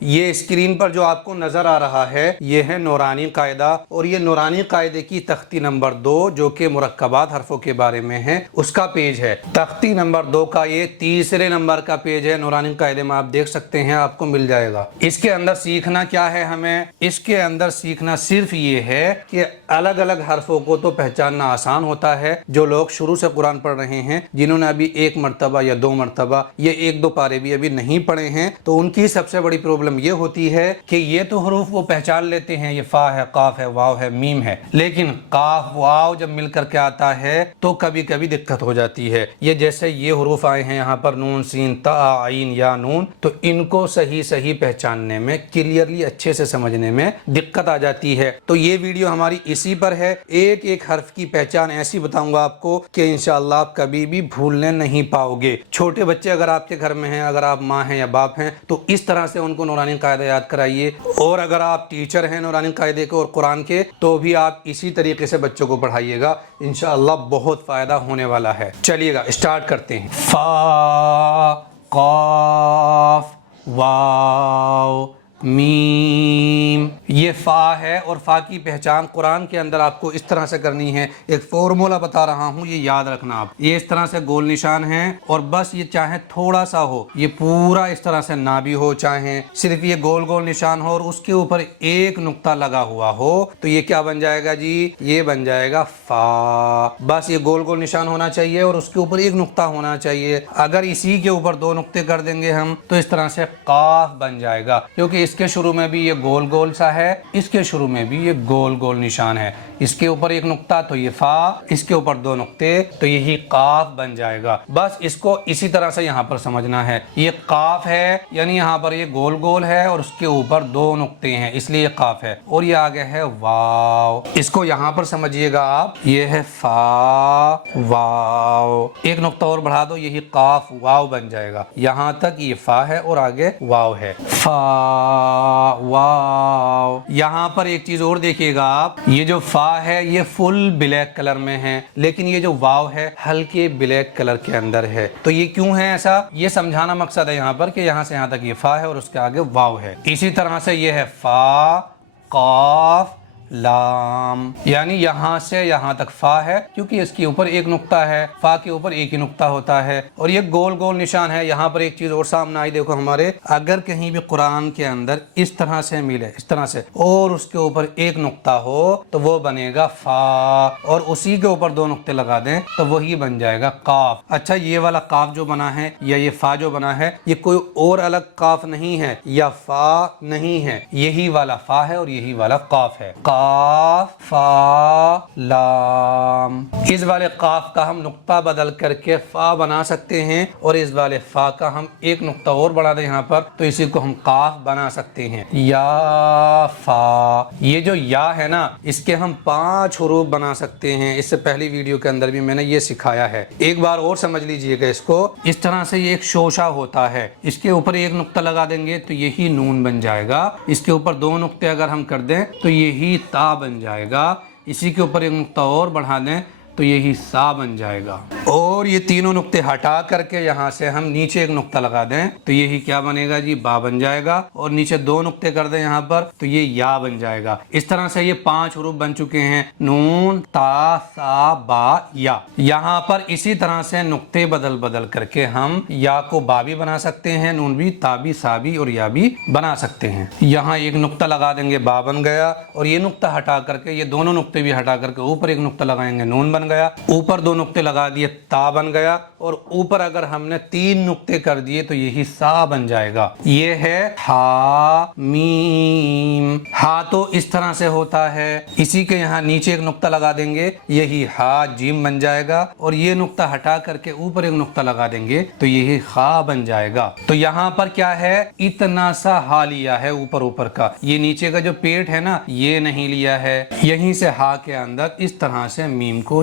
یہ اسکرین پر جو آپ کو نظر آ رہا ہے یہ ہے نورانی قاعدہ، اور یہ نورانی قاعدے کی تختی نمبر 2 جو کہ مرکبات حرفوں کے بارے میں ہے اس کا پیج ہے۔ تختی نمبر 2 کا یہ تیسرے نمبر کا پیج ہے نورانی قاعدے میں، آپ دیکھ سکتے ہیں، آپ کو مل جائے گا۔ اس کے اندر سیکھنا کیا ہے ہمیں؟ اس کے اندر سیکھنا صرف یہ ہے کہ الگ الگ حرفوں کو تو پہچاننا آسان ہوتا ہے، جو لوگ شروع سے قرآن پڑھ رہے ہیں، جنہوں نے ابھی 1 مرتبہ یا 2 مرتبہ یا 1-2 پارے بھی ابھی نہیں پڑھے ہیں، تو ان کی سب سے بڑی پرابلم یہ ہوتی ہے کہ یہ تو حروف وہ پہچان لیتے ہیں، یہ فا ہے، قاف ہے، واو ہے، میم ہے، لیکن قاف واو جب مل کر کے آتا ہے تو کبھی کبھی دقت ہو جاتی ہے۔ یہ جیسے یہ حروف آئے ہیں یہاں پر نون سین تا عین یا نون، تو ان کو صحیح پہچاننے میں، کلیئرلی اچھے سے سمجھنے میں دقت آ جاتی ہے۔ تو یہ ویڈیو ہماری اسی پر ہے، ایک ایک حرف کی پہچان ایسی بتاؤں گا آپ کو کہ انشاءاللہ آپ کبھی بھی بھولنے نہیں پاؤ گے۔ چھوٹے بچے اگر آپ کے گھر میں ہیں، اگر آپ ماں ہیں یا باپ ہیں، تو اس طرح سے ان کو نورانی قاعدہ یاد کرائیے، اور اگر آپ ٹیچر ہیں نورانی قاعدے کے اور قرآن کے، تو بھی آپ اسی طریقے سے بچوں کو پڑھائیے گا، انشاءاللہ بہت فائدہ ہونے والا ہے۔ چلیے گا اسٹارٹ کرتے ہیں۔ فا، قاف، واو، میم، یہ فا ہے، اور فا کی پہچان قرآن کے اندر آپ کو اس طرح سے کرنی ہے۔ ایک فارمولا بتا رہا ہوں، یہ یاد رکھنا آپ۔ یہ اس طرح سے گول نشان ہے، اور بس یہ چاہے تھوڑا سا ہو، یہ پورا اس طرح سے نہ بھی ہو، چاہے صرف یہ گول گول نشان ہو اور اس کے اوپر ایک نقطہ لگا ہوا ہو، تو یہ کیا بن جائے گا جی؟ یہ بن جائے گا فا۔ بس یہ گول گول نشان ہونا چاہیے اور اس کے اوپر ایک نقطہ ہونا چاہیے۔ اگر اسی کے اوپر 2 نقطے کر دیں گے ہم، تو اس طرح سے قاف بن جائے گا، کیونکہ اس کے شروع میں بھی یہ گول گول سا ہے، اس کے شروع میں بھی یہ گول گول نشان ہے۔ اس کے اوپر ایک نقطہ تو یہ فا، اس کے اوپر 2 نقطے تو یہی قاف بن جائے گا۔ بس اس کو اسی طرح سے یہاں پر سمجھنا ہے۔ یہ قاف ہے، یعنی یہاں پر یہ گول گول ہے اور اس کے اوپر 2 نقطے ہیں، اس لیے یہ قاف ہے، اور یہ آگے ہے واو۔ اس کو یہاں پر سمجھیے گا آپ، یہ ہے فا واو، ایک نقطہ اور بڑھا دو، یہی قاف واو بن جائے گا۔ یہاں تک یہ فا ہے اور آگے واو ہے، فا واو۔ یہاں پر ایک چیز اور دیکھیے گا آپ، یہ جو فا ہے یہ فل بلیک کلر میں ہے، لیکن یہ جو واو ہے ہلکے بلیک کلر کے اندر ہے۔ تو یہ کیوں ہے ایسا؟ یہ سمجھانا مقصد ہے یہاں پر کہ یہاں سے یہاں تک یہ فا ہے اور اس کے آگے واو ہے۔ اسی طرح سے یہ ہے فا، قاف، لام، یعنی یہاں سے یہاں تک فا ہے، کیونکہ اس کے اوپر ایک نقطہ ہے، فا کے اوپر ایک ہی نقطہ ہوتا ہے، اور یہ گول گول نشان ہے۔ یہاں پر ایک چیز اور سامنے آئی، دیکھو ہمارے، اگر کہیں بھی قرآن کے اندر اس طرح سے ملے، اس طرح سے، اور اس کے اوپر ایک نقطہ ہو، تو وہ بنے گا فا، اور اسی کے اوپر 2 نقطے لگا دیں تو وہی بن جائے گا قاف۔ اچھا، یہ والا قاف جو بنا ہے یا یہ فا جو بنا ہے، یہ کوئی اور الگ قاف نہیں ہے یا فا نہیں ہے، یہی والا فا ہے اور یہی والا قاف ہے۔ قاف، فا، لام۔ اس والے قاف کا ہم نقطہ بدل کر کے فا بنا سکتے ہیں، اور اس والے فا کا ہم ایک نقطہ اور بڑھا دیں یہاں پر، تو اسی کو ہم قاف بنا سکتے ہیں۔ یا فا، یہ جو یا ہے نا، اس کے ہم 5 حروف بنا سکتے ہیں۔ اس سے پہلی ویڈیو کے اندر بھی میں نے یہ سکھایا ہے، ایک بار اور سمجھ لیجئے گا اس کو۔ اس طرح سے یہ ایک شوشہ ہوتا ہے، اس کے اوپر ایک نقطہ لگا دیں گے تو یہی نون بن جائے گا، اس کے اوپر 2 نقطے اگر ہم کر دیں تو یہی تا بن جائے گا، اسی کے اوپر ایک نقطہ اور بڑھا دیں تو یہی سا بن جائے گا، اور یہ تینوں نقطے ہٹا کر کے یہاں سے ہم نیچے ایک نقطہ لگا دیں تو یہی کیا بنے گا جی؟ با بن جائے گا، اور نیچے 2 نقطے کر دیں یہاں پر تو یہ یا بن جائے گا۔ اس طرح سے یہ 5 حروف بن چکے ہیں، نون، تا، سا، با، یا۔ یہاں پر اسی طرح سے نقطے بدل بدل کر کے ہم یا کو با بھی بنا سکتے ہیں، نون بھی، تا بھی، سا بھی اور یا بھی بنا سکتے ہیں۔ یہاں ایک نقطہ لگا دیں گے، با بن گیا، اور یہ نقطہ ہٹا کر کے، یہ دونوں نقطے بھی ہٹا کر کے اوپر ایک نقطہ لگائیں گے، نون بن گیا، اوپر 2 نقطے لگا دیے، تا بن گیا، اور اوپر اگر ہم نے 3 نقطے کر دیے تو یہی سا بن جائے گا۔ یہ ہے ہا، میم۔ ہا تو اس طرح سے ہوتا ہے، اسی کے یہاں نیچے ایک نقطہ لگا دیں گے، یہی ہا جیم بن جائے گا، اور یہ نقطہ ہٹا کر کے اوپر ایک نقطہ لگا دیں گے تو یہی خا بن جائے گا۔ تو یہاں پر کیا ہے؟ اتنا سا ہا لیا ہے اوپر کا، یہ نیچے کا جو پیٹ ہے نا، یہ نہیں لیا ہے، یہیں سے ہا کے اندر اس طرح سے میم کو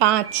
5।